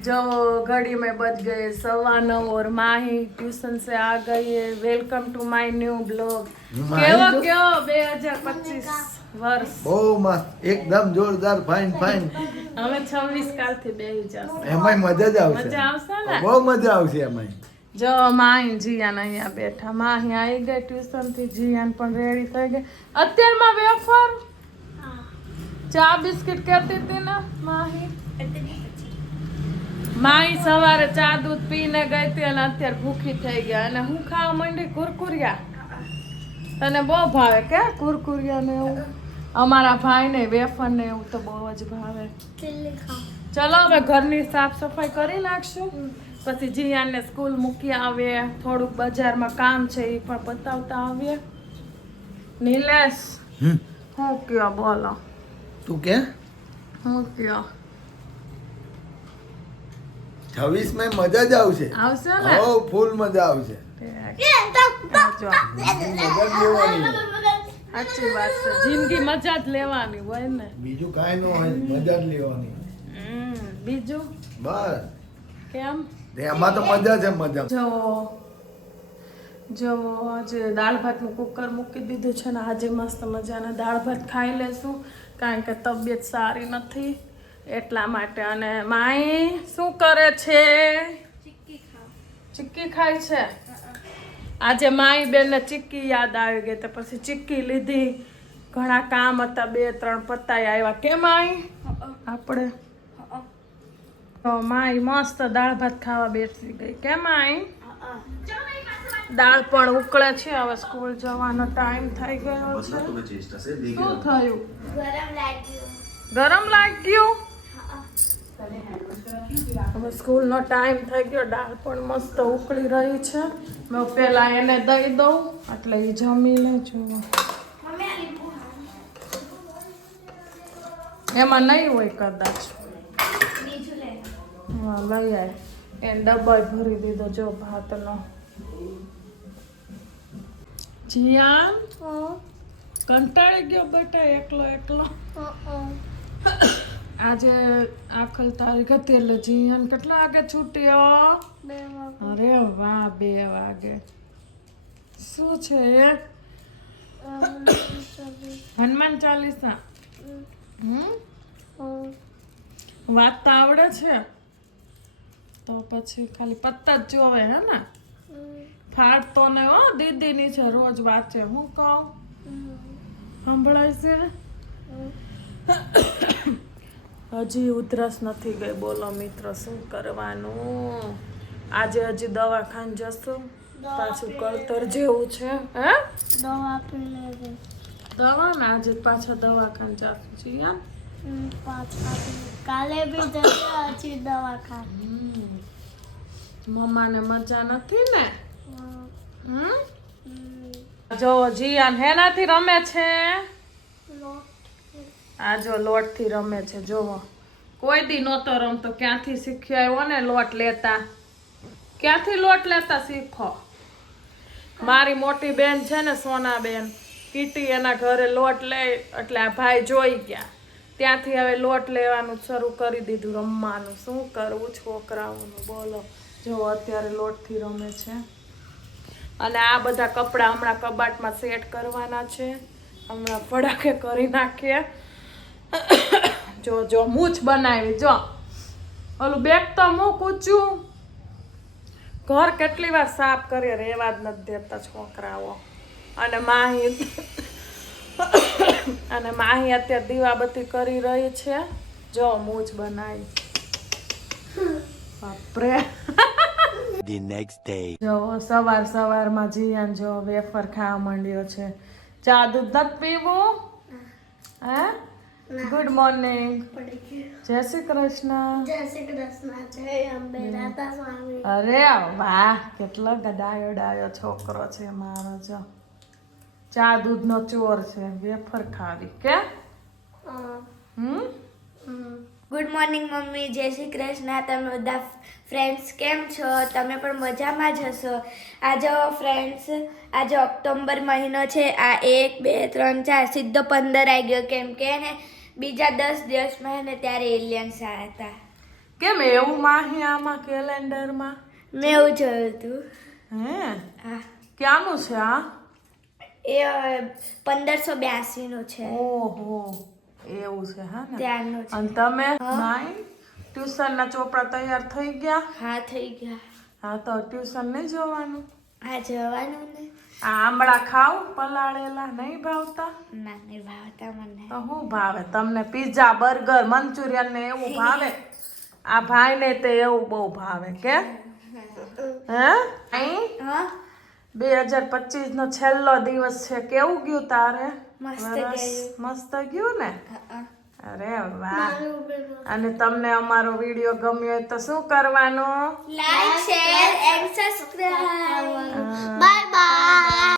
जो घड़ी में बज गए सवा नौ और माही ट्यूशन से आ गई है welcome to my new blog Mahi કેવો તો- કયો બે હજાર પચીસ વર્ષ બહુ મસ્ત એકદમ જોરદાર ફાઇન ફાઇન હવે છવ્વીસ કાલથી બેહી જશે એમાંય મજા જ આવશે મજા આવશે ને બહુ મજા આવશે એમાંય જો માહી જીયાન અહીંયા બેઠા માહી આવી ગઈ ટ્યુશન થી જીયાન પણ રેડી થઈ ગઈ અત્યારમાં વેફર ચા બિસ્કિટ કહેતી હતી ને માહી માહી સવારે ચા દૂધ પીને ગઈ હતી અને અત્યારે ભૂખી થઈ ગયા. અને હું ખાવા માંડી કુરકુરિયા. તને બહુ ભાવે કે કુરકુરિયા ને એવું? અમારા ભાઈને વેફર ને એવું તો બહુ જ ભાવે. ચલો હવે ઘરની સાફ સફાઈ કરી નાખશું. પછી જીયાને સ્કૂલ મૂકી આવીએ. થોડુંક બજારમાં કામ છે એ પણ બતાવતા આવીએ. નિલેશ. હું કયો બોલો? તું કે? હું કયો? છવ્વીસ મે મજા જ આવશે. આવશે ને? હો ફૂલ મજા આવશે. સાચી વાત છે. જિંદગી મજા જ લેવાની હોય ને. બીજું કાંઈ ન હોય મજા જ લેવાની. બીજું? બસ. કેમ? એમાં તો મજા છે મજા. જો જો આજે દાળ ભાતનું કુકર મૂકી દીધું છે ને આજે મસ્ત મજાના દાળ ભાત ખાઈ લેશું. કારણ કે તબિયત સારી નથી. એટલા માટે. અને માઈ શું કરે છે? ચીક્કી ખાય છે? આજે માઈ બેનને ચીક્કી યાદ આવી ગઈ તો પછી ચીક્કી લીધી. ઘણા કામ હતા બે ત્રણ પતાય આવ્યા. કેમ આઈ આપણે? તો માઈ મસ્ત દાળ ભાત ખાવા બેસી ગઈ. કેમ આઈ દાળ પણ ઉકળે છે. હવે સ્કૂલ જવાનો ટાઈમ થઈ ગયો છે. શું થયું? ગરમ લાગ્યું? હવે સ્કૂલનો ટાઈમ થઈ ગયો દાળ પણ મસ્ત ઉકળી રહી છે. મેં પહેલાં એને દઈ દઉં એટલે એ જમી લે જુઓ. એમાં નહીં હોય કદાચ. હા લઈ આય. એને ડબ્બા ભરી દીધો જો ભાતનો. જીયા? કંટાળી ગયો બેટા એકલો એકલો. આજે આખલ તારીખ હતી એટલે જીયન કેટલા વાગે છૂટ્યો અરે વાહ બે વાગે. શું છે એ? હનુમાન ચાલીસા. હમ? તો આવડે છે. તો પછી ખાલી પત્તા જ જોવે હે ને? ફાડતો ને હો દીદીની છે રોજ વાંચે. હું કહું? સંભળાય છે? હજી ઉધરસ નથી ગઈ. બોલો મિત્ર શું કરવાનું? આજે હજી દવાખાને જશું. પાછું કળતર જેવું છે હે? દવા દવા? ને આજે પાછા દવાખાને જશું. છીએ. કાલે બી જશે હજી દવા મમ્માને મજા નથી ને? હમ. જો જીયાન હેનાથી રમે છે. આ જો લોટથી રમે છે, જોવો. કોઈ દી નહોતો રમતો, ક્યાંથી શીખ્યો આવ્યો ને લોટ લેતા? ક્યાંથી લોટ લેતા શીખો? મારી મોટી બેન છે ને સોના બેન કીટી એના ઘરે લોટ લે, એટલે આ ભાઈ જોઈ ગયા. ત્યાંથી હવે લોટ લેવાનું શરૂ કરી દીધું રમવાનું. શું કરવું છોકરાઓનું? બોલો. જો અત્યારે લોટથી રમે છે. અને આ બધા કપડાં હમણાં કબાટમાં સેટ કરવાના છે. હમણાં ફડાકે કરી નાખીએ. જો જો મૂછ બનાવી જો. ઓલું બેગ તો મૂક ઊંચું ઘર કેટલી વાર સાફ કરીએ રેવા જ નથી દેતા છોકરાઓ. અને માહી અને માહી અત્યારે દીવાબત્તી કરી રહી છે. જો મૂછ બનાવી. બાપરે. The next day. જો સવાર સવારમાં જીયાન જો વેફર ખાવા માંડ્યો છે. ચા દૂધ નથી પીવું? હે? ગુડ મોર્નિંગ જય શ્રી કૃષ્ણ. જય શ્રી કૃષ્ણ. જય અંબે રાધા સ્વામી. અરે વાહ કેટલો ગડાયો ડાયો છોકરો છે મારો જો. ચા દૂધનો ચોર છે વેફર ખાવી કે? હમ? Good morning mummy. Jai Shri Krishna. તમે બધા ફ્રેન્ડ્સ કેમ છો? તમે પણ મજામાં જ હશો? આજે ફ્રેન્ડ્સ આજે ઓક્ટોબર મહિનો છે. આ એક બે ત્રણ ચાર સીધો પંદર આવી ગયો. કેમ કે ને બીજા દસ દિવસમાં હે ને ત્યારે એલિયન્સ આવ્યા હતા. કેમ એવું માહી આમાં કેલેન્ડરમાં? મેં એવું જોયું હતું. હે? હા. ક્યાંનું છે આ? એ પંદરસો બ્યાસીનું છે. ઓહો એવું છે હા ને? ત્યારનું છે. અને તમે માઈ ટ્યુશનના ચોપડા તૈયાર થઈ ગયા? હા થઈ ગયા. હા તો ટ્યુશન નહીં જવાનું? હા જવાનું ને? આ આંબળા ખાવ પલાળેલા નહીં ભાવતા? ના નહીં ભાવતા મને. તો શું ભાવે? તમને પીઝા બર્ગર મંચુરિયન ને એવું ભાવે? આ ભાઈને તે એવું બહુ ભાવે કે? હે? અહીં બે હજાર પચીસ નો છેલ્લો દિવસ છે. કેવું ગયું તારે? મસ્ત ગયું. મસ્ત ગયું ને? અરે વાહ. અને તમને અમારો વીડિયો ગમ્યો હોય તો શું કરવાનું? Like share and subscribe bye bye